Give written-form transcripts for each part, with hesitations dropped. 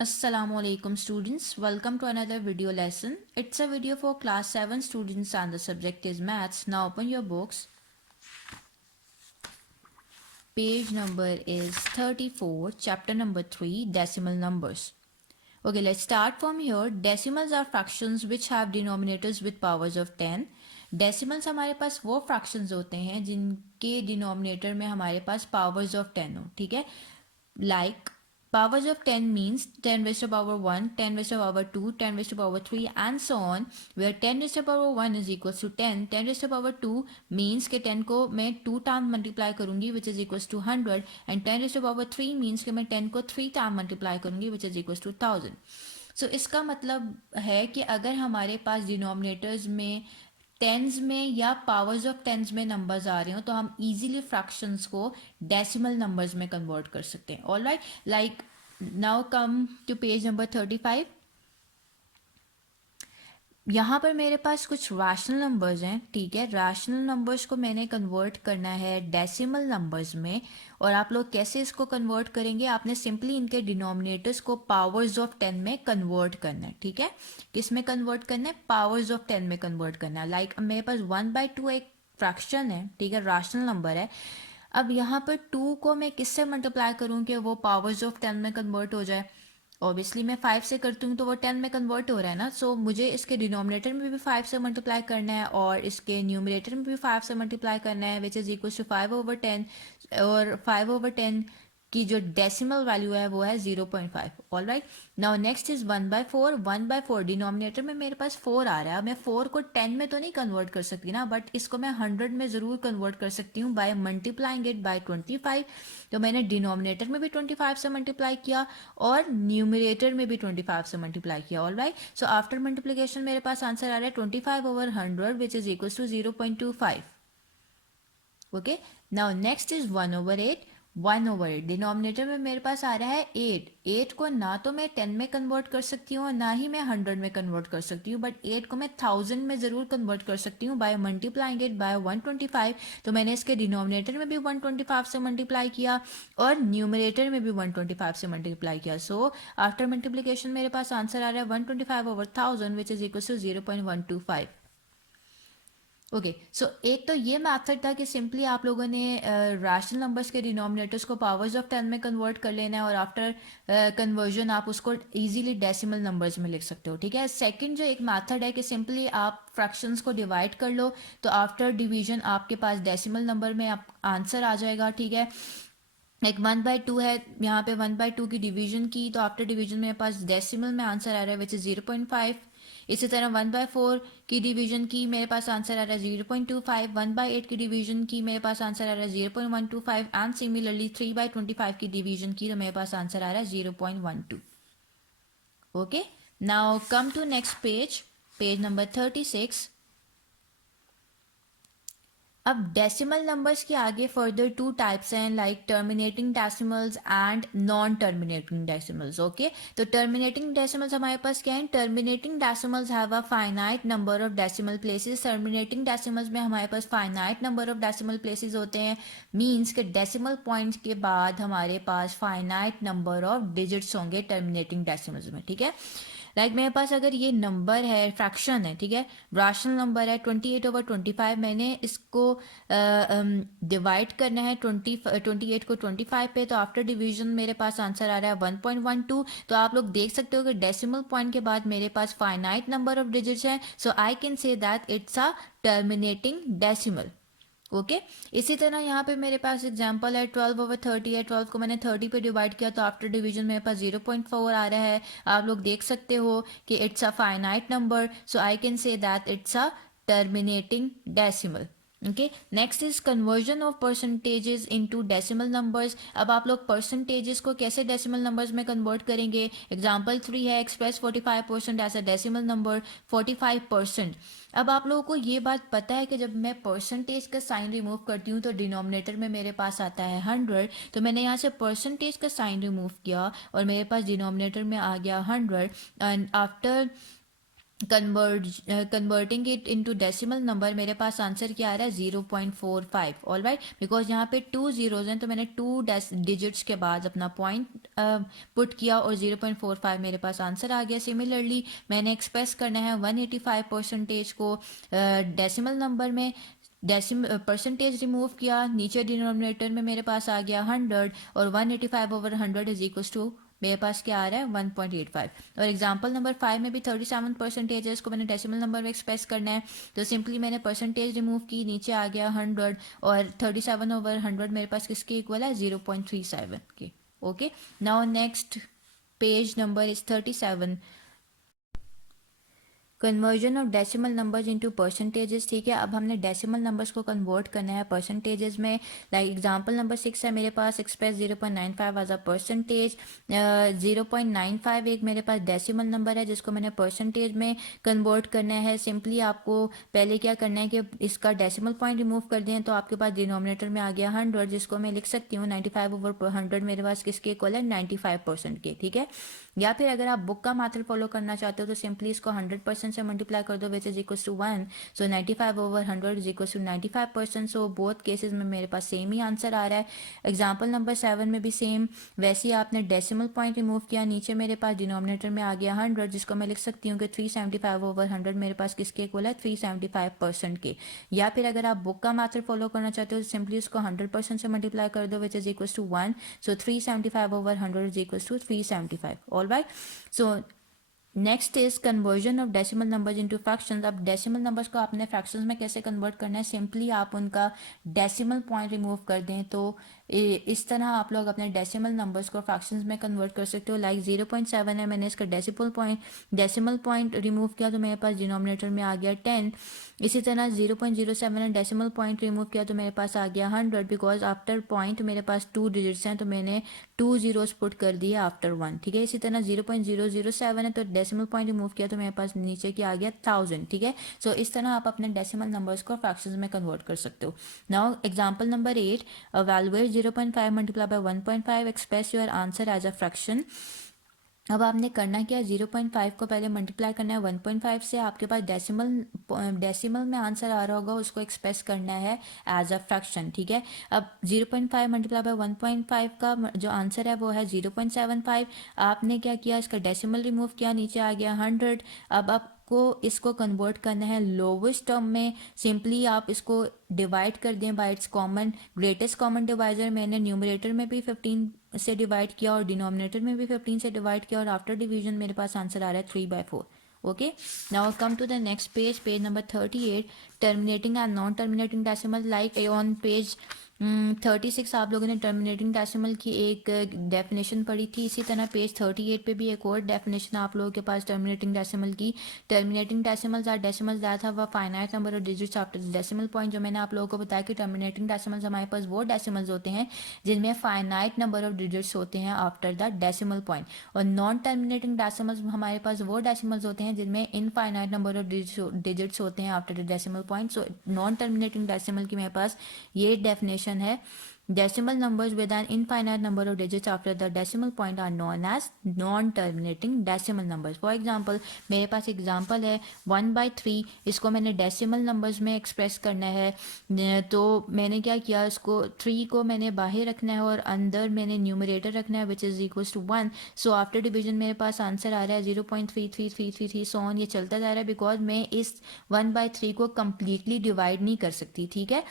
Assalamualaikum students, welcome to another video lesson. It's a video for class 7 students and the subject is maths. Now open your books. Page number is 34, chapter number 3, decimal numbers. Okay, let's start from here. Decimals are fractions which have denominators with powers of 10. Decimals हमारे पास वो fractions होते हैं जिनके denominator में हमारे पास powers of 10 हो, ठीक है? Like powers of 10 means 10 raised to power 1, 10 raised to power 2, 10 raised to power 3 and so on, where 10 raised to power 1 is equals to 10, 10 raised to power 2 means कि 10 को मैं 2 टाइम मल्टीप्लाई करूंगी which is equals to 100 and 10 raised to power 3 means कि मैं 10 को 3 time multiply करूंगी which is equals to 1000. सो इसका मतलब है कि अगर हमारे पास डिनोमिनेटर्स में टेंस में या पावर्स ऑफ टेंस में नंबर्स आ रहे हो तो हम इजीली फ्रैक्शंस को डेसिमल नंबर्स में कन्वर्ट कर सकते हैं. Alright, like now come to page number 35. यहाँ पर मेरे पास कुछ रैशनल नंबर्स हैं, ठीक है. रैशनल नंबर्स को मैंने कन्वर्ट करना है डेसिमल नंबर्स में. और आप लोग कैसे इसको कन्वर्ट करेंगे? आपने सिंपली इनके डिनोमिनेटर्स को पावर्स ऑफ 10 में कन्वर्ट करना है, ठीक है. किस में कन्वर्ट करना है? पावर्स ऑफ 10 में कन्वर्ट करना है. लाइक मेरे पास 1/2 एक फ्रैक्शन है, ठीक है, रैशनल नंबर है. अब यहाँ पर 2 को मैं किससे मल्टीप्लाई करूँ कि वो पावर्स ऑफ 10 में कन्वर्ट हो जाए? ऑब्वियसली मैं 5 से करती हूँ तो वो 10 में कन्वर्ट हो रहा है ना. सो मुझे इसके डिनोमिनेटर में भी 5 से मल्टीप्लाई करना है और इसके न्यूमरेटर में भी 5 से मल्टीप्लाई करना है विच इज़ इक्वल टू 5/10. और 5/10 की जो डेसिमल वैल्यू है वो है 0.5. All right, now next is 1/4. 1/4 denominator में मेरे पास 4 आ रहा है. मैं 4 को 10 में तो नहीं कन्वर्ट कर सकती ना, बट इसको मैं 100 में ज़रूर कन्वर्ट कर सकती हूँ बाय मल्टीप्लाइंग इट बाय 25. तो मैंने डिनोमिनेटर में भी 25 से मल्टीप्लाई किया और न्यूमरेटर में भी 25 से मल्टीप्लाई किया. All right, so after multiplication मेरे पास आंसर आ रहा है 25/100 which is equal to 0.25. Okay, now next is 1/8. 1/8 denominator में मेरे पास आ रहा है 8. 8 को ना तो मैं 10 में कन्वर्ट कर सकती हूँ ना ही मैं 100 में कन्वर्ट कर सकती हूँ, बट 8 को मैं 1000 में ज़रूर कन्वर्ट कर सकती हूँ बाय मल्टीप्लाइंग इट बाय 125. तो मैंने इसके डिनोमिनेटर में भी 125 से मल्टीप्लाई किया और न्यूमरेटर में भी 125 से मल्टीप्लाई किया. सो आफ्टर मल्टीप्लिकेशन मेरे पास आंसर आ रहा है 125/1000 which is equal to 0.125. Okay, so एक तो ये मैथड था कि सिंपली आप लोगों ने रैशनल नंबर्स के डिनोमिनेटर्स को पावर्स ऑफ 10 में कन्वर्ट कर लेना है और आफ्टर कन्वर्जन आप उसको इजीली डेसिमल नंबर्स में लिख सकते हो, ठीक है. सेकंड जो एक मैथड है कि सिंपली आप फ्रैक्शंस को डिवाइड कर लो तो आफ्टर डिवीजन आपके पास डेसिमल नंबर में आप आंसर आ जाएगा, ठीक है. एक 1/2 है, यहाँ पे 1/2 की डिवीजन की तो आफ्टर डिवीजन मेरे पास डेसिमल में आंसर आ रहा है विच इज़ 0.5. इसी तरह 1/4 की डिवीजन की मेरे पास आंसर आ रहा है 0.25. 1/8 की डिवीजन की मेरे पास आंसर आ रहा है 0.125 एंड सिमिलरली 3/25 की डिवीजन की तो मेरे पास आंसर आ रहा है 0.12. Okay, now come to next page, page number 36. अब डेसिमल नंबर्स के आगे फर्दर 2 टाइप्स हैं like terminating decimals and non terminating decimals. Okay, तो टर्मिनेटिंग डेसिमल्स हमारे पास क्या है? Terminating decimals have a finite number of decimal places. Terminating decimals में हमारे पास finite number of decimal places होते हैं. मीन्स के डेसिमल पॉइंट के बाद हमारे पास फाइनाइट नंबर ऑफ डिजिट्स होंगे टर्मिनेटिंग डेसिमल्स में, ठीक है. लाइक मेरे पास अगर ये नंबर है, फ्रैक्शन है, ठीक है, रैशनल नंबर है 28/25. मैंने इसको डिवाइड करना है 28 को 25 पे, तो आफ्टर डिवीजन मेरे पास आंसर आ रहा है 1.12. तो आप लोग देख सकते हो कि डेसिमल पॉइंट के बाद मेरे पास फाइनाइट नंबर ऑफ डिजिट्स हैं. So I can say that it's a terminating decimal. Okay, इसी तरह यहाँ पे मेरे पास एग्जांपल है 12/30 है. 12 को मैंने 30 पे डिवाइड किया तो आफ्टर डिवीजन मेरे पास 0.4 आ रहा है. आप लोग देख सकते हो कि it's a finite number, so I can say that it's a terminating decimal. Okay, next is conversion of percentages into decimal numbers. अब आप लोग परसेंटेजेस को कैसे डेसिमल नंबर्स में कन्वर्ट करेंगे? एग्जांपल 3 है, express 45% as a decimal number 45%. अब आप लोगों को ये बात पता है कि जब मैं परसेंटेज का साइन रिमूव करती हूँ तो डिनोमिनेटर में मेरे पास आता है 100. तो मैंने यहाँ से परसेंटेज का साइन रिमूव किया और मेरे पास डिनोमिनेटर में आ गया 100. And after converting it into decimal number, मेरे पास आंसर क्या आ रहा है 0.45। ऑल राइट, बिकॉज यहाँ पे 2 जीरोज हैं तो मैंने 2 डिजिट्स के बाद अपना पॉइंट पुट किया और 0.45 मेरे पास आंसर आ गया। सिमिलरली मैंने एक्सप्रेस करना है 185 परसेंटेज को डेसिमल नंबर में, परसेंटेज रिमूव किया, नीचे डिनोमिनेटर में मेरे पास आ गया 100 और 185 ओवर 100 इज इक्वल टू मेरे पास क्या आ रहा है 1.85। और एग्जांपल नंबर 5 में भी 37 परसेंटेज है, इसको मैंने डेसिमल नंबर में एक्सप्रेस करना है तो सिंपली मैंने परसेंटेज रिमूव की, नीचे आ गया 100 और 37 ओवर 100 मेरे पास किसके इक्वल है 0.37 के। Okay, now next page number is 37, conversion of decimal numbers into percentages. ठीक है, अब हमने डेसिमल नंबर्स को कन्वर्ट करना है परसेंटेजेस में। लाइक एग्जांपल नंबर 6 है मेरे पास, एक्सप्रेस 0.95 एज अ परसेंटेज। 0.95 एक मेरे पास डेसिमल नंबर है जिसको मैंने परसेंटेज में कन्वर्ट करना है। सिंपली आपको पहले क्या करना है कि इसका डेसिमल पॉइंट रिमूव कर दें तो आपके पास डिनोमिनेटर में आ गया 100, जिसको मैं लिख सकती हूँ 95 ओवर 100 मेरे पास किसके इक्वल है 95% के। ठीक है, या फिर अगर आप बुक का मैथड फॉलो करना चाहते हो तो सिंपली इसको 100% से मल्टीप्लाई कर दो which is equal to 1। So 95 over 100 is equal to 95%। So both cases में मेरे पास सेम ही आंसर आ रहा है। एग्जाम्पल नंबर 7 में भी सेम वैसे ही आपने डेसिमल पॉइंट रिमूव किया, नीचे मेरे पास डिनोमिनेटर में आ गया 100 जिसको मैं लिख सकती हूँ कि 375 ओवर 100 मेरे पास किसके इक्वल है 375% के। या फिर अगर आप बुक का मैथड फॉलो करना चाहते हो तो सिंपली उसको 100% से मल्टीप्लाई कर दो which is equal to 1। So 375 over 100 is equal to 375। All right, so next is conversion of decimal numbers into fractions. अब डेसिमल नंबर्स को आपने फ्रैक्शंस में कैसे कन्वर्ट करना है, सिंपली आप उनका डेसिमल पॉइंट रिमूव कर दें तो इस तरह आप लोग अपने डेसिमल नंबर्स को फ्रैक्शंस में कन्वर्ट कर सकते हो। लाइक 0.7 है, मैंने इसका डेसिमल पॉइंट रिमूव किया तो मेरे पास डिनोमिनेटर में आ गया 10। इसी तरह 0.07 है, डेसिमल पॉइंट रिमूव किया तो मेरे पास आ गया 100 बिकॉज आफ्टर पॉइंट मेरे पास 2 डिजिट्स हैं तो मैंने 2 जीरोस पुट कर दिए आफ्टर 1। ठीक है, इसी तरह 0.007 है तो डेसिमल पॉइंट रिमूव किया तो मेरे पास नीचे क्या आ गया 1000। ठीक है, सो इस तरह आप अपने डेसिमल नंबर्स को फ्रैक्शंस में कन्वर्ट कर सकते हो। Now example number 8, evaluate 0.5 multiply by 1.5, express your answer as a fraction. अब आपने करना क्या है 0.5 को पहले मल्टीप्लाई करना है 1.5 से, आपके पास डेसिमल में आंसर आ रहा होगा उसको एक्सप्रेस करना है एज अ फ्रैक्शन। ठीक है, अब 0.5 मल्टीप्लाई बाय 1.5 का जो आंसर है वो है 0.75। आपने क्या किया, इसका डेसिमल रिमूव किया, नीचे आ गया 100। अब आपको इसको कन्वर्ट करना है लोवेस्ट टर्म में। सिंपली आप इसको डिवाइड कर दें bye it's common greatest common divisor. मैंने न्यूमरेटर में भी 15 से डिवाइड किया और डिनोमिनेटर में भी 15 से डिवाइड किया और आफ्टर डिवीजन मेरे पास आंसर आ रहा है 3/4। Okay, now come to the next page, page number 38, terminating and non terminating decimal. Like on page 36 आप लोगों ने टर्मिनेटिंग डेसिमल की एक डेफिनेशन पढ़ी थी, इसी तरह पेज 38 पे भी एक और डेफिनेशन आप लोगों के पास टर्मिनेटिंग डेसिमल की। Terminating decimals are decimals that have a finite number of digits after the decimal point. जो मैंने आप लोगों को बताया कि टर्मिनेटिंग डेसिमल्स हमारे पास वो डेसिमल्स होते हैं जिनमें फाइनाइट नंबर ऑफ डिजिट्स होते हैं आफ्टर द डेसिमल पॉइंट। और नॉन टर्मिनेटिंग डेसिमल्स हमारे पास वो डेसिमल्स होते हैं जिनमें इनफाइनाइट नंबर ऑफ डिजिट्स होते हैं after the decimal point. So non terminating decimal की मेरे पास ये डेफिनेशन है, decimal numbers with an infinite number of digits after the decimal point are known as non-terminating decimal numbers. For example, मेरे पास example है 1/3, इसको मैंने डेसिमल नंबर्स में express करना है तो मैंने क्या किया, इसको 3 को मैंने बाहर रखना है और अंदर मैंने न्यूमरेटर रखना है which is equal to 1। So after division मेरे पास आंसर आ रहा है 0.33333 सो ऑन, ये चलता जा रहा है बिकॉज मैं इस 1/3 को कम्प्लीटली डिवाइड नहीं कर सकती। ठीक है,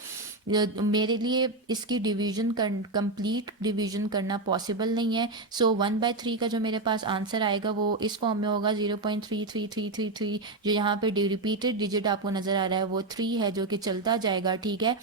मेरे लिए इसकी डिवीजन कंप्लीट डिवीजन करना पॉसिबल नहीं है। सो 1/3 का जो मेरे पास आंसर आएगा वो इस फॉर्म में होगा 0.33333। जो यहाँ पे रिपीटेड डिजिट आपको नज़र आ रहा है वो 3 है जो कि चलता जाएगा। ठीक है,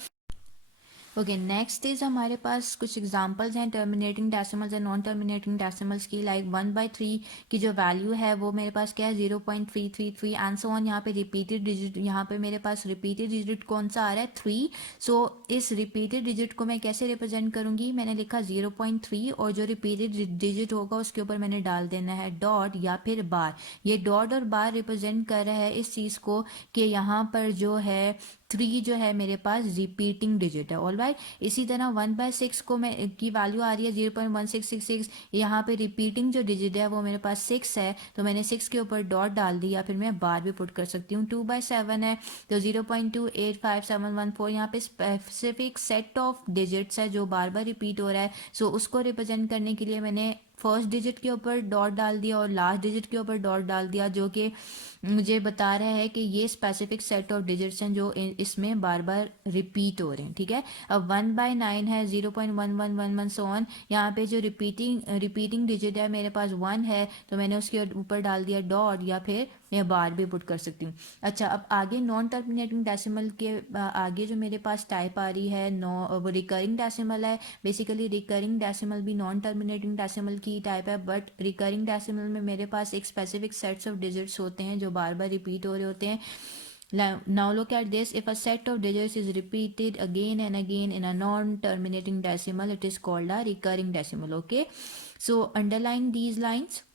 ओके, नेक्स्ट इज हमारे पास कुछ एग्जांपल्स हैं terminating decimals and non terminating decimals की। लाइक 1/3 की जो वैल्यू है वो मेरे पास क्या है 0.333 एंड सो ऑन। यहाँ पे रिपीटेड डिजिट, यहाँ पे मेरे पास रिपीटेड डिजिट कौन सा आ रहा है 3। सो इस रिपीटेड डिजिट को मैं कैसे रिप्रेजेंट करूँगी, मैंने लिखा 0.3 और जो रिपीटेड डिजिट होगा उसके ऊपर मैंने डाल देना है डॉट या फिर बार। ये डॉट और बार रिप्रेजेंट कर रहा है इस चीज़ को कि यहाँ पर जो है 3 जो है मेरे पास रिपीटिंग डिजिट है। ऑल राइट, इसी तरह 1/6 को मैं की वैल्यू आ रही है 0.1666, यहाँ पे रिपीटिंग जो डिजिट है वो मेरे पास 6 है, तो मैंने 6 के ऊपर डॉट डाल दिया, फिर मैं बार भी पुट कर सकती हूँ। 2/7 है तो 0.285714, यहाँ पे स्पेसिफिक सेट ऑफ डिजिट्स है जो बार बार रिपीट हो रहा है, सो उसको रिप्रेजेंट करने के लिए मैंने फर्स्ट डिजिट के ऊपर डॉट डाल दिया और लास्ट डिजिट के ऊपर डॉट डाल दिया, जो कि मुझे बता रहा है कि ये स्पेसिफिक सेट ऑफ डिजिट्स हैं जो इसमें बार बार रिपीट हो रहे हैं। ठीक है, अब 1/9 है 0.1111 सो ऑन, यहाँ पे जो रिपीटिंग डिजिट है मेरे पास 1 है, तो मैंने उसके ऊपर डाल दिया डॉट, या फिर मैं बार भी पुट कर सकती हूँ। अच्छा, अब आगे नॉन टर्मिनेटिंग डेसिमल के आगे जो मेरे पास टाइप आ रही है वो रिकरिंग डेसिमल है। बेसिकली रिकरिंग डेसिमल भी नॉन टर्मिनेटिंग डेसिमल की टाइप है, बट रिकरिंग डेसिमल में मेरे पास एक स्पेसिफिक सेट्स ऑफ डिजिट्स होते हैं जो बार बार रिपीट हो रहे होते हैं। Now look at this. If a set of digits is repeated again and again in a non-terminating decimal, it is called a recurring decimal. Okay. So underline these lines.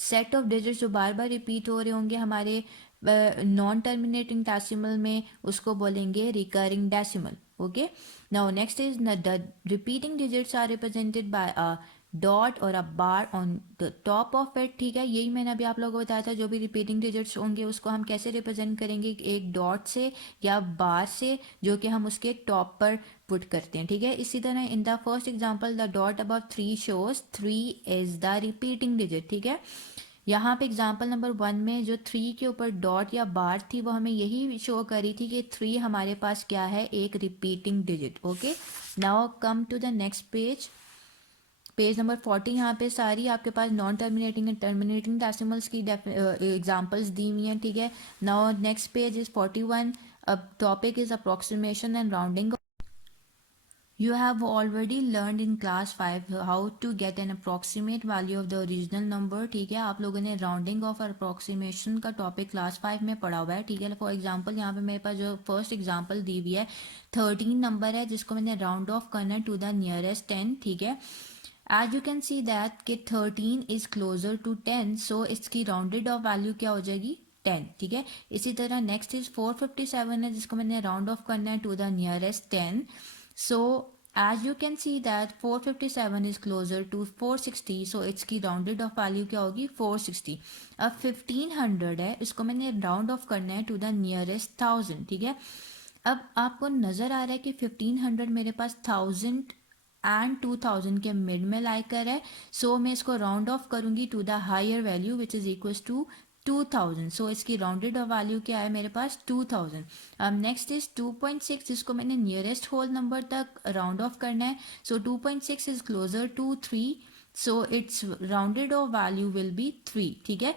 Set of digits जो बार बार repeat हो रहे होंगे हमारे non terminating decimal में, उसको बोलेंगे recurring decimal. Okay, now next is the repeating digits are represented by a dot और a bar on the top of it. ठीक है, यही मैंने अभी आप लोगों को बताया था, जो भी रिपीटिंग डिजिट्स होंगे उसको हम कैसे रिप्रेजेंट करेंगे, एक डॉट से या बार से, जो कि हम उसके टॉप पर पुट करते हैं। ठीक है, इसी तरह in the first example the dot above 3 shows 3 is the repeating digit. ठीक है, यहाँ पे एग्जाम्पल नंबर 1 में जो 3 के ऊपर डॉट या बार थी वो हमें यही शो करी थी कि 3 हमारे पास क्या है, एक repeating digit. Okay, now come to the next page, page number 40। यहाँ पे सारी आपके पास non terminating and terminating decimals की एग्जांपल्स दी हुई हैं। ठीक है, नाउ नेक्स्ट पेज इज 41। अब topic is approximation and rounding. You have already learned in class 5 how to get an approximate value of the original number। ठीक है, आप लोगों ने राउंडिंग ऑफ अप्रोक्सीमेशन का टॉपिक क्लास 5 में पढ़ा हुआ है। ठीक है, फॉर एग्जांपल यहाँ पे मेरे पास जो फर्स्ट एग्जांपल दी हुई है 13 नंबर है, जिसको मैंने राउंड ऑफ करना है टू द नियरेस्ट 10। ठीक है, as you can see that कि 13 इज क्लोजर टू 10, सो इसकी राउंडेड ऑफ वैल्यू क्या हो जाएगी, 10। ठीक है, इसी तरह नेक्स्ट इज 457 है, जिसको मैंने राउंड ऑफ करना है to the nearest 10। So as you can see that 457 is closer to 460, so its की rounded off value क्या होगी, 460। अब 1500 है, इसको मैंने राउंड ऑफ करना है टू द नियरेस्ट 1000। ठीक है, अब आपको नज़र आ रहा है कि 1500 मेरे पास 1000 एंड 2000 के मिड में लाई कर है, सो मैं इसको राउंड ऑफ करूंगी to the higher value which is equal to 2000। So इसकी राउंडेड वैल्यू क्या है मेरे पास, 2000। अब नेक्स्ट इज 2.6, जिसको मैंने नियरेस्ट होल नंबर तक राउंड ऑफ करना है, so 2.6 is closer to 3, so it's rounded off value will be 3। ठीक है,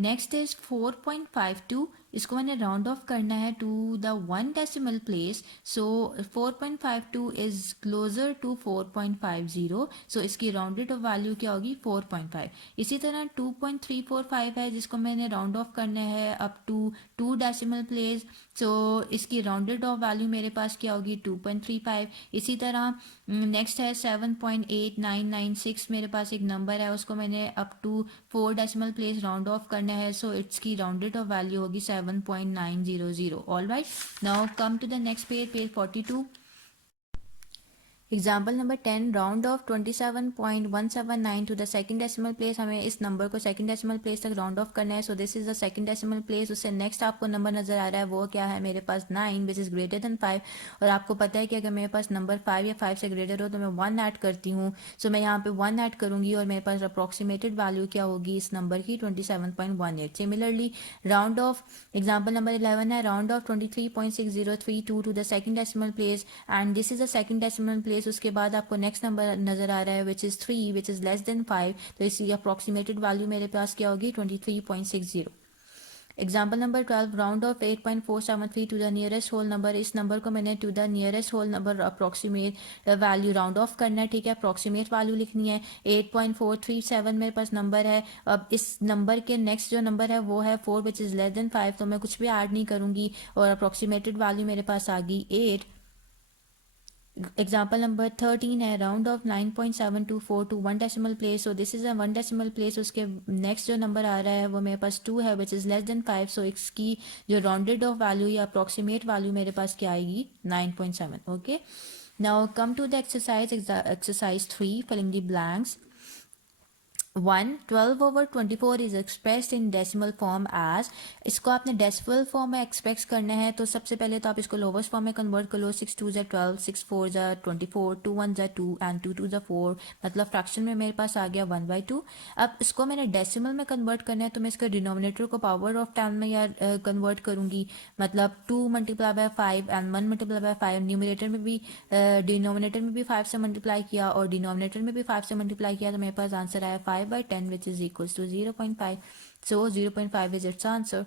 नेक्स्ट इज 4.52, इसको मैंने राउंड ऑफ करना है to the 1 decimal place, so 4.52 is closer to 4.50, so इसकी राउंडेड ऑफ वैल्यू क्या होगी, 4.5। इसी तरह 2.345 है, जिसको मैंने राउंड ऑफ करना है अप टू 2 डेसिमल प्लेस, सो इसकी राउंडेड ऑफ वैल्यू मेरे पास क्या होगी, 2.35। इसी तरह नेक्स्ट है 7.8996, मेरे पास एक नंबर है, उसको मैंने up to 4 decimal place round off करना है, सो इट्स की राउंडेड ऑफ वैल्यू होगी 7.900। All right, now come to the next page, page 42। Example number 10, round off 27.179 to the second decimal place. हमें इस नंबर को सेकंड डेसिमल प्लेस तक round off करना है, so this is the second decimal place. उससे next आपको number नजर आ रहा है, वो क्या है मेरे पास 9 विच इज ग्रेटर देन 5, और आपको पता है कि अगर मेरे पास नंबर 5 या 5 से ग्रेटर हो तो मैं 1 ऐड करती हूँ, सो मैं यहाँ पे 1 ऐड करूंगी और मेरे पास अप्रोक्सीमेटेड वैल्यू क्या होगी इस नंबर की, 27.18। Similarly round off example number 11 है, round off 23.6032 to the second decimal place, and this is the second decimal place. उसके बाद आपको नेक्स्ट नंबर नजर आ रहा है which is 3 which is less than 5, तो इसकी अप्रोक्सीमेटेड वैल्यू मेरे पास क्या होगी, 23.60। Example number 12, round off 8.473 to the nearest whole number. इस नंबर को मैंने to the nearest whole number approximate value round off करना है। ठीक है, अप्रोक्सीमेट वैल्यू लिखनी है, 8.437 मेरे पास नंबर है। अब इस नंबर के नेक्स्ट जो नंबर है वो है 4 विच इज लेस देन 5, तो मैं कुछ भी ऐड नहीं करूंगी और अप्रोक्सीमेटेड वैल्यू मेरे पास आ गई 8। एग्जाम्पल नंबर 13 है, round off 9.724 to one decimal place, so this is a one decimal place. उसके नेक्स्ट जो नंबर आ रहा है वो मेरे पास 2 है which is less than 5, so इसकी जो राउंडेड ऑफ वैल्यू या अप्रॉक्सीमेट वैल्यू मेरे पास क्या आएगी, 9.7। Okay, now come to the exercise 3, filling the blanks. 1 12/24 is expressed in decimal form as, इसको आपने डेसिमल फॉर्म में एक्सप्रेस करना है तो सबसे पहले तो आप इसको लोवेस्ट फॉर्म में कन्वर्ट कर लो। 6 2 12, 6 4 24, 2 1 2 एंड 2 2 4, मतलब फ्रैक्शन में मेरे पास आ गया 1/2। अब इसको मैंने डेसिमल में कन्वर्ट करना है तो मैं इसका डिनोमिनेटर को पावर ऑफ 10 में या कन्वर्ट करूंगी, मतलब 2 multiply by 5 and 1 multiply by 5। Numerator में भी डिनोमिनेटर में भी 5 से मल्टीप्लाई किया और डिनोमिनेटर में भी 5 से मल्टीप्लाई किया तो मेरे पास आंसर आया 5/10 which is equals to 0.5। So 0.5 is it's answer.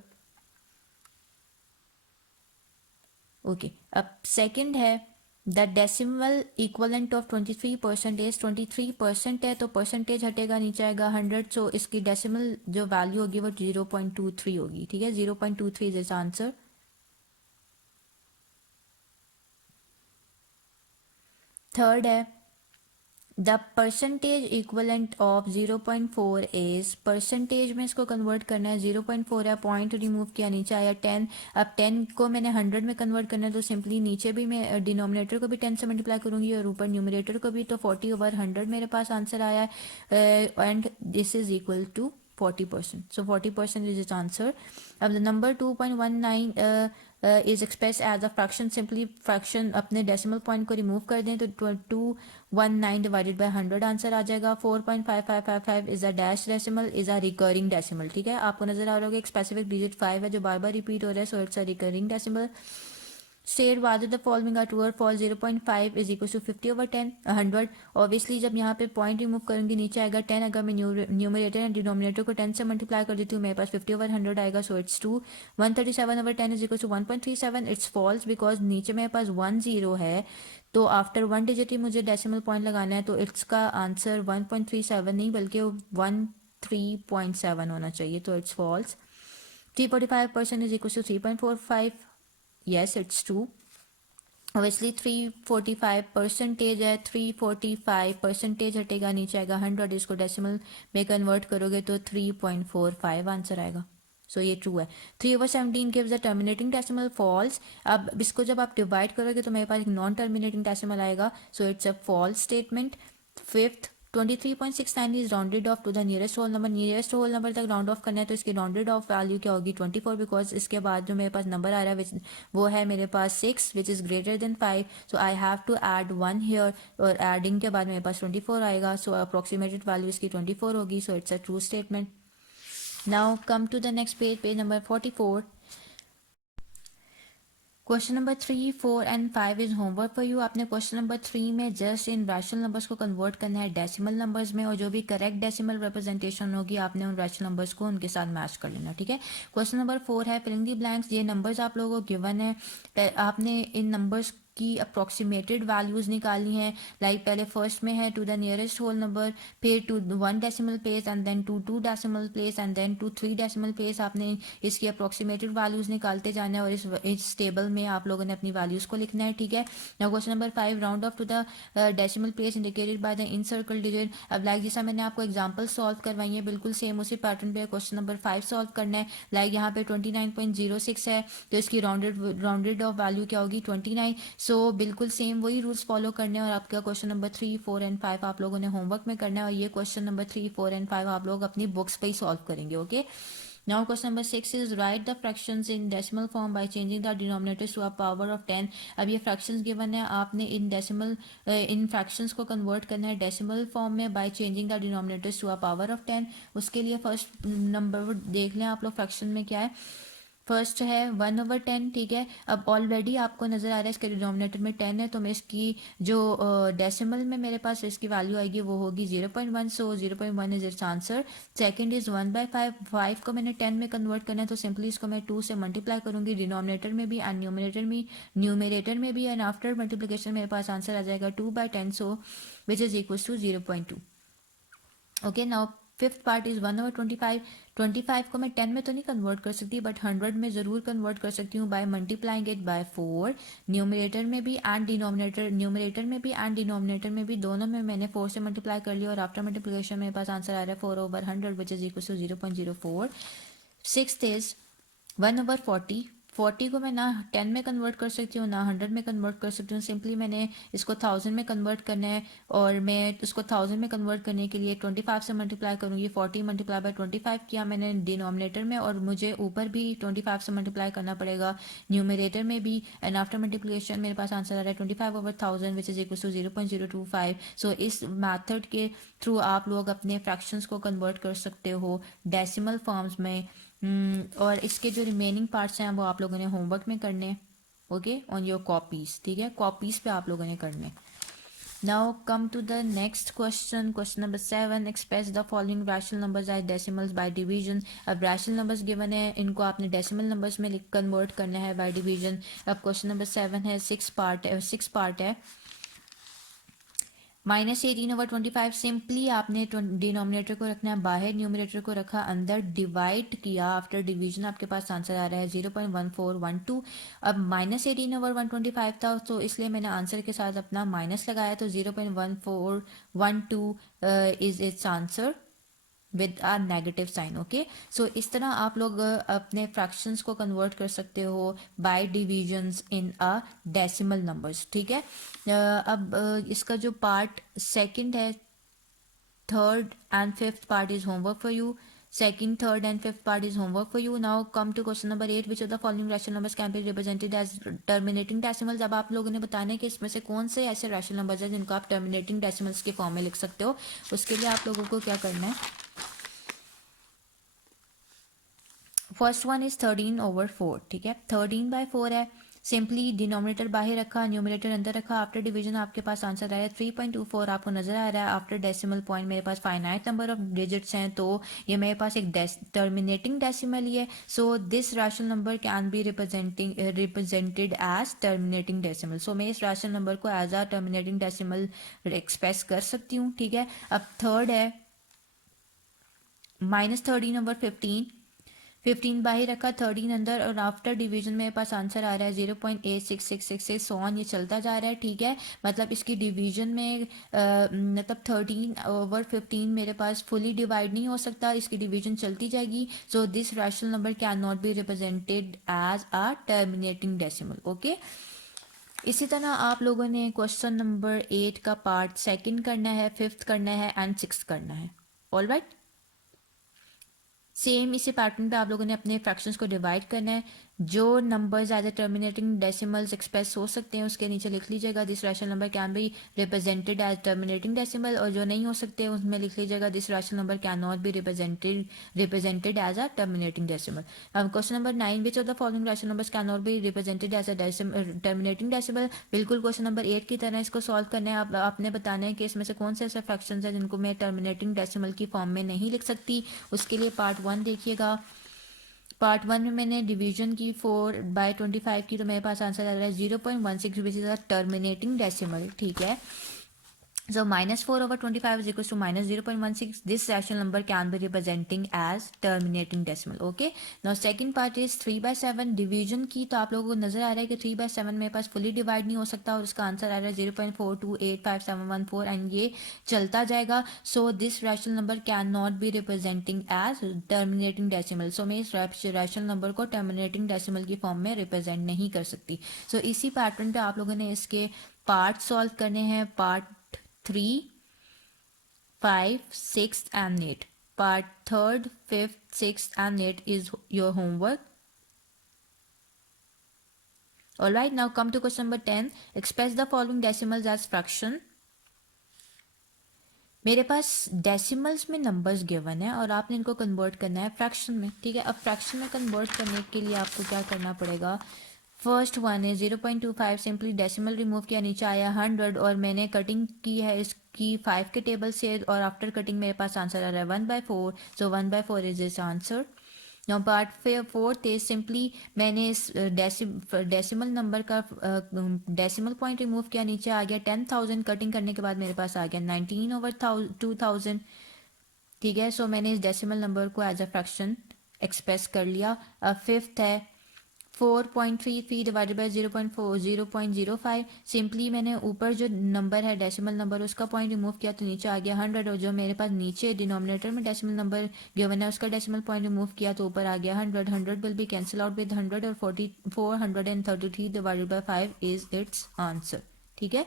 Okay, अब सेकंड है द डेसिमल इक्वलेंट ऑफ 23%। 23% है तो परसेंटेज हटेगा, नीचे आएगा 100, सो इसकी डेसिमल जो वैल्यू होगी वो 0.23 होगी। ठीक है, 0.23 इज इट्स आंसर। थर्ड है the percentage equivalent of 0.4 is, percentage में इसको कन्वर्ट करना है, 0.4 है, पॉइंट रिमूव किया, नीचे आया 10। अब 10 को मैंने 100 में कन्वर्ट करना है तो सिंपली नीचे भी मैं डिनोमिनेटर को भी 10 से मल्टीप्लाई करूंगी और ऊपर न्यूमरेटर को भी, तो 40/100 मेरे पास आंसर आया है and this is equal to 40%। So 40% is it answer. अब the number 2.19 is express as a fraction, simply fraction अपने डेसिमल पॉइंट को रिमूव कर दें तो 219 डिवाइडेड बाय 100 आंसर आ जाएगा। 4.5555 is a dash decimal, is a recurring decimal. ठीक है, आपको नजर आ रहा होगा एक स्पेसिफिक डिजिट 5 है जो बार बार रिपीट हो रहा है, so it's a recurring decimal. State whether the following are true or false। 0.5 is equals to 50/10 100। Obviously जब यहाँ पे पॉइंट रिमूव करूंगी नीचे आएगा 10, अगर मैं न्यूमरेटर एंड डिनोमिनेटर को 10 से मल्टीप्लाई कर देती हूँ मेरे पास 50/100 आएगा, so it's 2। 137/10 is equal to 1.37, it's false because नीचे मेरे पास 1 0 है, तो आफ्टर 1 डिजिट ही मुझे डेसिमल पॉइंट लगाना है, तो इट्स का आंसर 1.37 नहीं बल्कि 13.7 होना चाहिए, तो it's false. 345% is equal to 3.45, yes it's true। obviously 345 percentage है, 345 परसेंटेज हटेगा, नीचे आएगा 100, इसको डेसिमल में कन्वर्ट करोगे तो 3.45 आंसर आएगा, सो ये ट्रू है। 3/17 gives a terminating decimal, false. अब इसको जब आप डिवाइड करोगे तो मेरे पास एक नॉन टर्मिनेटिंग डेसिमल आएगा, so it's a false statement. Fifth 23.69 is rounded off to the nearest whole number, nearest whole number तक राउंड ऑफ करना है तो इसकी राउंडेड ऑफ वैल्यू क्या होगी 24, बिकॉज इसके बाद जो मेरे पास नंबर आ रहा है वो है मेरे पास 6 which is greater than 5, so I have to add 1 here, और एडिंग के बाद मेरे पास 24 आएगा, सो अप्रोक्सीमेटेड वैल्यू इसकी 24 होगी, so it's a true statement. Now come to the next page, page number 44। Question number 3, 4 and 5 is homework for you. आपने question number 3 में just इन रैशनल नंबर्स को कन्वर्ट करना है डेसिमल नंबर्स में, और जो भी करेक्ट डेसिमल रिप्रेजेंटेशन होगी आपने उन रैशनल नंबर्स को उनके साथ मैच कर लेना। ठीक है, क्वेश्चन नंबर 4 है फिलिंग दी ब्लैंक्स। ये नंबर्स आप लोगों को गिवन है, आपने इन नंबर्स की अप्रोक्सीमेटेड वैल्यूज निकालनी है। लाइक पहले फर्स्ट में है to the nearest whole number, फिर to 1 decimal place and then to 2 decimal place and then to 3 decimal place. आपने इसकी अप्रोक्सीमेटेड वैल्यूज निकालते जाना है और इस टेबल में आप लोगों ने अपनी वैल्यूज को लिखना है। ठीक है, now question number 5, round off to the decimal place indicated by the encircled digit. अब लाइक जैसा मैंने आपको एग्जांपल सॉल्व करवाई है बिल्कुल सेम उसी पैटर्न पे क्वेश्चन नंबर 5 सॉल्व करना है। लाइक यहाँ पे 29.06 है तो इसकी राउंडेड ऑफ वैल्यू क्या होगी 29, सो बिल्कुल सेम वही रूल्स फॉलो करने हैं और आपका क्वेश्चन नंबर 3, 4 एंड 5 आप लोगों ने होमवर्क में करना है, और ये क्वेश्चन नंबर 3, 4 एंड 5 आप लोग अपनी बुक्स पे ही सॉल्व करेंगे। Okay, now question number 6 is write the fractions in decimal form by changing the denominators to a power of 10। अब ये fractions given है, आपने इन decimal इन fractions को convert करना है decimal form में by changing the denominators to a power of 10। उसके लिए first number देख लें आप लोग fraction में क्या है। फर्स्ट है 1/10। ठीक है, अब ऑलरेडी आपको नजर आ रहा है इसके डिनोमिनेटर में 10 है, तो मैं इसकी जो डेसिमल में मेरे पास इसकी वैल्यू आएगी वो होगी 0.1, सो 0.1 is it's answer. Second is 1/5, 5 को मैंने 10 में कन्वर्ट करना है तो सिंपली इसको मैं 2 से मल्टीप्लाई करूंगी डिनोमिनेटर में भी एंड न्यूमरेटर में भी, एंड आफ्टर मल्टीप्लिकेशन मेरे पास आंसर आ जाएगा 2/10, so which is equal to 0.2। Okay, now fifth part is 1/25। 25 को मैं 10 में तो नहीं कन्वर्ट कर सकती, बट 100 में ज़रूर कन्वर्ट कर सकती हूँ by multiplying it by 4। Numerator में भी एंड डिनोमिनेटर में भी दोनों में मैंने 4 से मल्टीप्लाई कर लिया, और आफ्टर मल्टीप्लिकेशन मेरे पास आंसर आ रहा है 4/100 which is equal to 0.04। Sixth is 1/40। 40 को मैं ना 10 में कन्वर्ट कर सकती हूँ, ना 100 में कन्वर्ट कर सकती हूँ। सिंपली मैंने इसको 1000 में कन्वर्ट करना है, और मैं उसको 1000 में कन्वर्ट करने के लिए 25 से मल्टीप्लाई करूँगी। 40 मल्टीप्लाई बाय 25 किया मैंने डिनोमिनेटर में, और मुझे ऊपर भी 25 से मल्टीप्लाई करना पड़ेगा न्यूमरेटर में भी। एंड आफ्टर मल्टीप्लिकेशन मेरे पास आंसर आ रहा है 25/1000 विच इज़ इक्वल टू 0.025। सो इस मैथड के थ्रू आप लोग अपने फ्रैक्शंस को कन्वर्ट कर सकते हो डेसिमल फॉर्म्स में। और इसके जो रिमेनिंग पार्ट्स हैं वो आप लोगों ने होमवर्क में करने, ओके, ऑन योर कॉपीज, ठीक है, कॉपीज पे आप लोगों ने करने। Now come to the next question, question number 7। Express the following rational numbers as decimals by division. अब रैशनल नंबर्स गिवन है, इनको आपने डेसिमल नंबर्स में कन्वर्ट करना है बाय डिवीजन। अब क्वेश्चन नंबर 7 है, 6 पार्ट है। -18/25 सिंपली आपने डिनोमिनेटर को रखना है बाहर, न्यूमरेटर को रखा अंदर, डिवाइड किया आफ्टर डिवीजन, आपके पास आंसर आ रहा है 0.1412। अब -18/125 था, तो इसलिए मैंने आंसर के साथ अपना माइनस लगाया, तो 0.1412 is it's answer with a negative sign, okay. So इस तरह आप लोग अपने फ्रैक्शंस को कन्वर्ट कर सकते हो by divisions in a decimal numbers, ठीक है। अब इसका जो पार्ट सेकंड है, third and fifth part is homework for you. Second, third, and fifth part is homework for you. Now come to question number 8. Which of the following rational numbers can be represented as terminating decimals? अब आप लोगों ने बताना है कि इसमें से कौन से ऐसे रैशनल नंबर्स हैं जिनको आप टर्मिनेटिंग डेसिमल्स के फॉर्म में लिख सकते हो। उसके लिए आप लोगों को क्या करना है, फर्स्ट वन इज 13/4, ठीक है, 13/4 है। सिंपली डिनोमिनेटर बाहर रखा, न्यूमरेटर अंदर रखा, आफ्टर डिवीजन आपके पास आंसर आया 3.24, आपको नजर आ रहा है। आफ्टर डेसिमल पॉइंट मेरे पास फाइनाइट नंबर ऑफ डिजिट्स हैं, तो ये मेरे पास एक टर्मिनेटिंग डेसिमल ही है। So this rational number can be represented as terminating decimal. So मैं इस रैशनल नंबर को as a terminating decimal express कर सकती हूँ, ठीक है। अब थर्ड है -13/15। 15 बाहर रखा, 13 अंदर, और आफ्टर डिवीजन मेरे पास आंसर आ रहा है 0.86666 ऑन, ये चलता जा रहा है, ठीक है। मतलब इसकी डिवीजन में मतलब 13/15 मेरे पास फुली डिवाइड नहीं हो सकता, इसकी डिवीजन चलती जाएगी। So this rational number can not be represented as a terminating decimal, okay. इसी तरह आप लोगों ने क्वेश्चन नंबर 8 का पार्ट सेकंड करना है, फिफ्थ करना है, एंड सिक्स्थ करना है, ऑल राइट। सेम इसी पैटर्न पे आप लोगों ने अपने फ्रैक्शंस को डिवाइड करना है। जो numbers as a terminating decimals express हो सकते हैं उसके नीचे लिख लीजिएगा this rational number can be represented as terminating decimal, और जो नहीं हो सकते उसमें लिख लीजिएगा this rational number can not be represented as a terminating decimal. अब question number 9, which of the following rational numbers can not be represented as a terminating decimal. बिल्कुल क्वेश्चन नंबर 8 की तरह इसको सॉल्व करना है। आपने बताना है कि इसमें से कौन से ऐसे फ्रैक्शंस हैं जिनको मैं टर्मिनेटिंग डेसिमल की फॉर्म में नहीं लिख सकती। उसके लिए पार्ट 1 देखिएगा। पार्ट 1 में मैंने डिवीजन की 4/25 की, तो मेरे पास आंसर आ रहा है 0.16 विच इज अ टर्मिनेटिंग डेसिमल, ठीक है। So -4/25 is equals to -0.16. This rational number can be representing as terminating decimal. Okay. Now second part is 3/7 division की, तो आप लोगों को नजर आ रहा है कि 3/7 मेरे पास fully divide नहीं हो सकता, और उसका आंसर आ रहा है 0.42855714, एंड ये चलता जाएगा। So this rational number can not be representing as terminating decimal. So मैं इस rational number को terminating decimal की फॉर्म में रिप्रेजेंट नहीं कर सकती। So इसी पैटर्न पे आप लोगों ने इसके पार्ट सॉल्व करने हैं, part 3, 5, 6 and 8. Part 3rd, 5th, 6th and 8 is your homework. Alright, now come to question number 10. Express the following decimals as fraction. मेरे पास डेसिमल्स में नंबर्स गिवन है और आपने इनको कन्वर्ट करना है फ्रैक्शन में, ठीक है। अब फ्रैक्शन में कन्वर्ट करने के लिए आपको क्या करना पड़ेगा, फर्स्ट वन है 0.25, सिंपली डेसिमल रिमूव किया, नीचे आया 100, और मैंने कटिंग की है इसकी 5 के टेबल से, और आफ्टर कटिंग मेरे पास आंसर आ रहा है 1/4। सो 1/4 is this answer. Now part fourth is simply मैंने इस डेसिमल नंबर का डेसिमल पॉइंट रिमूव किया, नीचे आ गया 10,000, कटिंग करने के बाद मेरे पास आ गया 19/2000। ठीक है। सो मैंने इस डेसिमल नंबर को एज अ फ्रैक्शन एक्सप्रेस कर लिया। अब फिफ्थ है 4.33 डिवाइडेड बाई 0.05। सिंपली मैंने ऊपर जो नंबर है डेसिमल नंबर उसका पॉइंट रिमूव किया तो नीचे आ गया 100, और जो मेरे पास नीचे डिनोमिनेटर में डेसिमल नंबर गिवन है उसका डेसिमल पॉइंट रिमूव किया तो ऊपर आ गया 100। 100 will be cancel out with 100 और 433 divided by 5 is it's answer. ठीक है।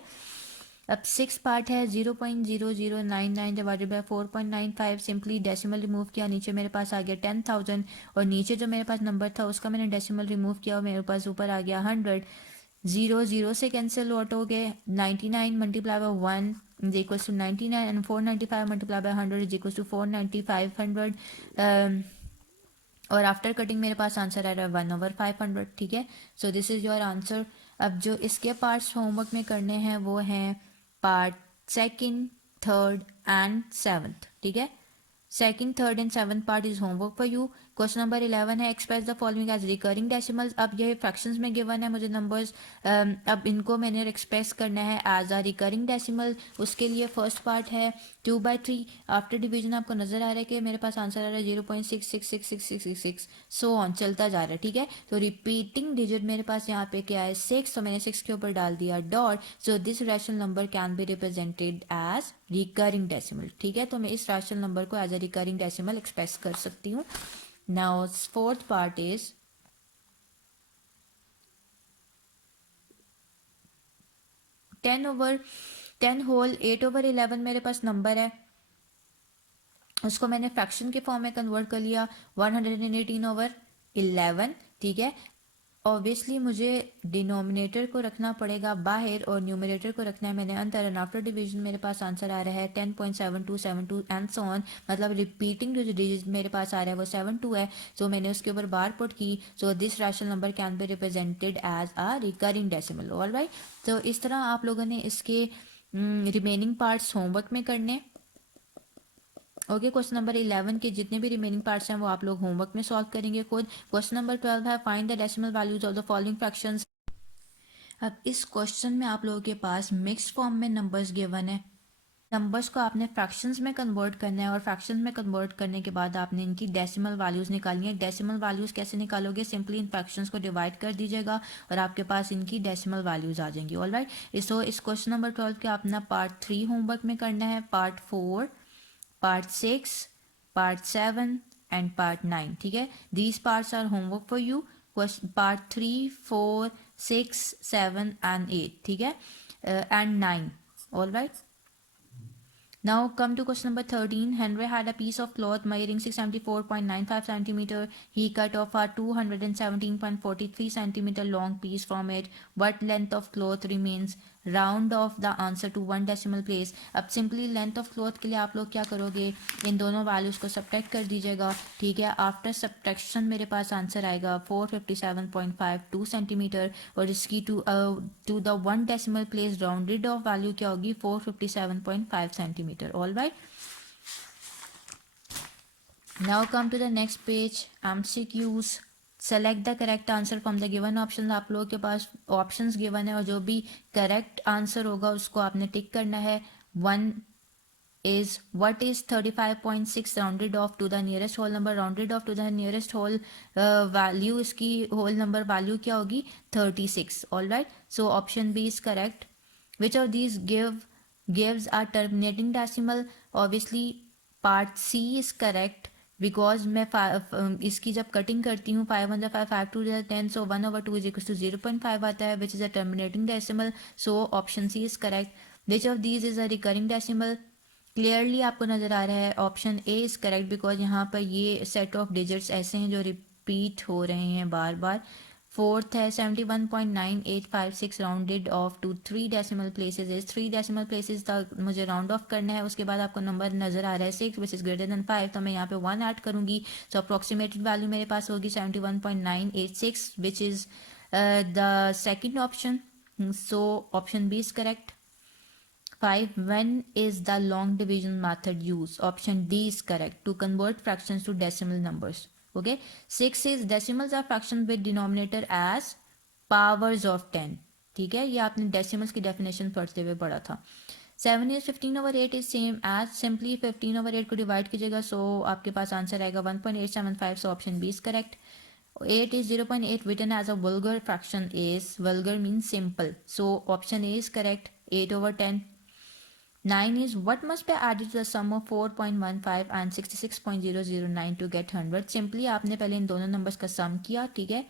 अब सिक्स पार्ट है 0.0099 divided by 4.95। Simply decimal remove किया, नीचे मेरे पास आ गया 10,000, और नीचे जो मेरे पास नंबर था उसका मैंने डेसिमल रिमूव किया और मेरे पास ऊपर आ गया 100। जीरो जीरो से कैंसिल आउट हो गए। 99 multiply by 1 is equals to 99 and 495 multiply by 100 is equals to 495 और आफ्टर कटिंग मेरे पास आंसर आ रहा है 1/500। ठीक है। So this is your answer. अब जो इसके पार्ट्स होमवर्क में करने हैं वो हैं part second, third and seventh. ठीक है। Second, third and seventh part is homework for you. Question number 11 है express the following as recurring decimals. अब ये फ्रैक्शंस में गिवन है मुझे नंबर्स, अब इनको मैंने एक्सप्रेस करना है एज अ रिकरिंग डेसिमल। उसके लिए फर्स्ट पार्ट है 2/3। आफ्टर डिवीजन आपको नजर आ रहा है कि मेरे पास आंसर आ रहा है 0.666666 सो ऑन चलता जा रहा है। ठीक है। तो रिपीटिंग डिजिट मेरे पास यहाँ पे क्या है 6, तो मैंने 6 के ऊपर डाल दिया dot. So this rational number can be represented as recurring decimal. ठीक है। तो मैं इस रैशनल नंबर को as a recurring decimal express कर सकती हूँ। Now fourth part is 10 whole 8/11 मेरे पास नंबर है, उसको मैंने फ्रैक्शन के फॉर्म में कन्वर्ट कर लिया 118/11। ठीक है। ऑब्वियसली मुझे डिनोमिनेटर को रखना पड़ेगा बाहर और न्यूमरेटर को रखना है मैंने अंदर, एंड आफ्टर डिवीजन मेरे पास आंसर आ रहा है 10.7272 एंड सो ऑन। मतलब रिपीटिंग जो डिजिट मेरे पास आ रहा है वो 72 है। सो मैंने उसके ऊपर बार पुट की। So this rational number can be represented as a recurring decimal. Alright. तो इस तरह आप लोगों ने इसके रिमेनिंग पार्ट्स होमवर्क में करने। ओके। क्वेश्चन नंबर 11 के जितने भी रिमेनिंग पार्ट्स हैं वो आप लोग होमवर्क में सॉल्व करेंगे खुद। क्वेश्चन नंबर 12 है find the decimal values of the following fractions. अब इस क्वेश्चन में आप लोगों के पास मिक्स्ड फॉर्म में नंबर्स गिवन है। नंबर्स को आपने फ्रैक्शंस में कन्वर्ट करना है और फ्रैक्शंस में कन्वर्ट करने के बाद आपने इनकी डेसिमल वैल्यूज निकालनी है। डेसिमल वैल्यूज कैसे निकालोगे, सिंपली इन फ्रैक्शंस को डिवाइड कर दीजिएगा और आपके पास इनकी डेसिमल वैल्यूज आ जाएंगी। ऑलराइट। सो इस क्वेश्चन नंबर 12 के अपना पार्ट 3 होमवर्क में करना है, part 4, part 6, part 7 and part 9। ठीक है। These parts are homework for you. Part 3, 4, 6, 7 and 8। ठीक है। And 9। All right. Now come to question number 13. Henry had a piece of cloth measuring 674.95 centimeter. He cut off a 217.43 centimeter long piece from it. What length of cloth remains? Round off the answer to 1 decimal place. अब simply length of cloth के लिए आप लोग क्या करोगे, इन दोनों values को subtract कर दीजिएगा। ठीक है। आफ्टर सब्ट्रैक्शन मेरे पास आंसर आएगा 457.52 सेंटीमीटर, और इसकी to the 1 decimal place rounded off value क्या होगी 457.5 centimetre. All right. Now come to the next page, MCQs। Select the correct answer from the given option. आप लोगों के पास ऑप्शंस गिवन है और जो भी करेक्ट आंसर होगा उसको आपने टिक करना है। 1 is what is 35.6 rounded off to the nearest whole number। rounded off to the nearest whole value, इसकी whole number value क्या होगी 36। all right। so option B is correct। which of these gives a terminating decimal? obviously part C is correct because मैं इसकी जब cutting करती हूँ 5 1 5 5 2 10, सो 1/2 is equal to 0.5 आता है which is a terminating decimal. So option C is correct. Which of these is a recurring decimal? Clearly आपको नजर आ रहा है option A is correct because यहाँ पर ये सेट ऑफ डिजिट्स ऐसे हैं जो रिपीट हो रहे हैं बार बार। फोर्थ है 71.9856 rounded off to 3 decimal places is 3 decimal places तक मुझे राउंड ऑफ करना है। उसके बाद आपको नंबर नजर आ रहा है 6 विच इज ग्रेटर देन 5, तो मैं यहाँ पे 1 ऐड करूंगी। सो अप्रोक्सीमेटेड वैल्यू मेरे पास होगी 71.986 which is the second option. So option B is correct. 5. When is the long division method used? Option D is correct, to convert fractions to decimal numbers. Okay. 6 is decimals are fractions with denominator as powers of 10। ठीक है। ये आपने decimals की definition पढ़ते हुए पढ़ा था। 7 is 15/8 is same as simply 15/8 को डिवाइड कीजिएगा, सो आपके पास आंसर आएगा 1.875, so option B is correct. 8 is 0.8 written as a vulgar fraction is, vulgar means simple, so option A is correct, 8/10. 9 is what must be added to the sum of 4.15 and 66.009 to get 100. Simply आपने पहले इन दोनों numbers का सम किया, ठीक है.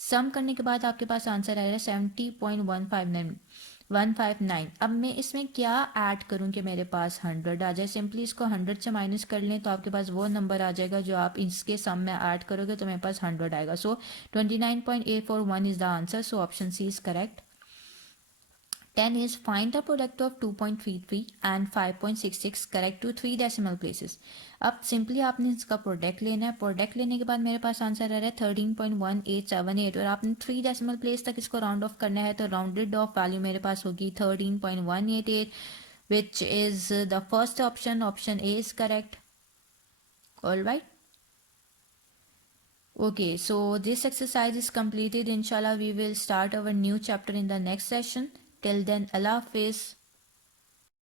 सम करने के बाद आपके पास आंसर आएगा 70.159. अब मैं इसमें क्या ऐड करूं कि मेरे पास 100 आ जाए. सिंपली इसको 100 से माइनस कर लें तो आपके पास वो नंबर आ जाएगा जो आप इसके सम में ऐड करोगे तो मेरे पास 100 आएगा. सो 29.841 is the answer, so option C is correct. 10 is find the product of 2.33 and 5.66 correct to 3 decimal places. अब सिंपली आपने इसका प्रोडक्ट लेना है. प्रोडक्ट लेने के बाद मेरे पास आंसर आ रहा है 13.1878 और आपने 3 डेसिमल प्लेस तक इसको राउंड ऑफ करना है, तो राउंडेड ऑफ वैल्यू मेरे पास होगी 13.188 विच is the first option. Option A is correct. All right. Okay, so this exercise is completed. Inshallah, we will start our new chapter in the next session. Till then, Allah Hafiz.